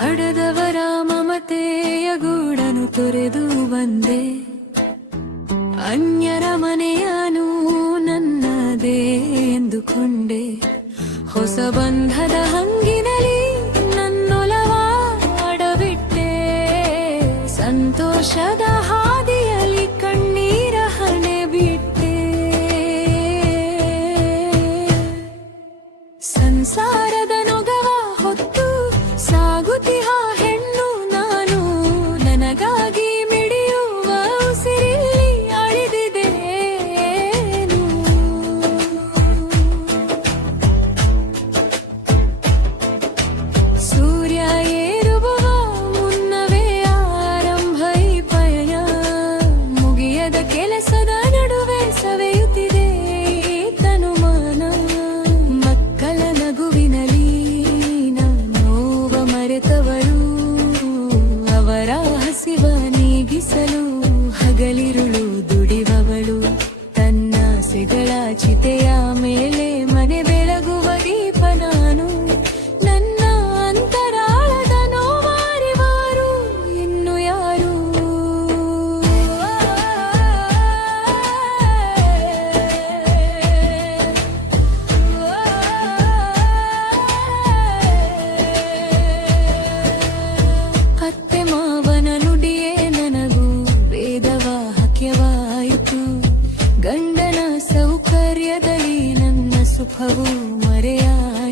ಹಡೆದವರ ಮಮತೆಯ ಗೂಡನು ತೊರೆದು ಬಂದೆ, ಅನ್ಯರ ಮನೆಯನು ನನ್ನದೇ ಎಂದುಕೊಂಡೆ. ಹೊಸ ಬಂಧದ ಹಂಗಿನಲ್ಲಿ ನನ್ನೊಲವ ಅಡಬಿಟ್ಟೆ, ಸಂತೋಷದ ಹಾದಿಯಲ್ಲಿ ಕಣ್ಣೀರ ಹಣೆ ಬಿಟ್ಟೆ. ಸಂಸಾರದ ನೊಗವ ಹೊತ್ತು ಸಾಗುತ್ತಿಹ ಹೆಣ್ಣು ನಾನು, ನನಗಾಗಿ ಮಿಡಿಯುವ ಉಸಿರಿಲ್ಲಿ ಅಳಿದಿದ್ದೇನು. ಸೂರ್ಯ ಏರುವ ಮುನ್ನವೇ ಆರಂಭ ಈ ಪಯಣ, ಮುಗಿಯದ ಕೆಲಸದ ನಡುವೆ ಸವೆಯುತ್ತಿದೆ ತನುಮಾನ. ಮಕ್ಕಳ ನಗುವಿನಲ್ಲಿ ನೋವ ಮರೆತವರು, ಅವರ ಹಸಿವ ನೀಗಿಸಲು ಹಗಲಿರುಳು ದುಡಿವವಳು. ತನ್ನ ಸೆಗಳ ಚಿತೆಯ ಮೇಲೆ ಮನೆ ಬೆಳಗುವ ದೀಪ ನಾನು, ನನ್ನ ಅಂತರಾಳದ ನೋವಾರಿವಾರು ಇನ್ನು ಯಾರು. ಅತ್ತೆ ಮಾವನ ನುಡಿಯೇ ನನಗೂ ವೇದವಾಕ್ಯವಾಯಿತು, ಗಂಡನ ಸೌಕರ್ಯದಲ್ಲಿ ನನ್ನ ಸುಖವು ಮರೆಯಾಯಿತು.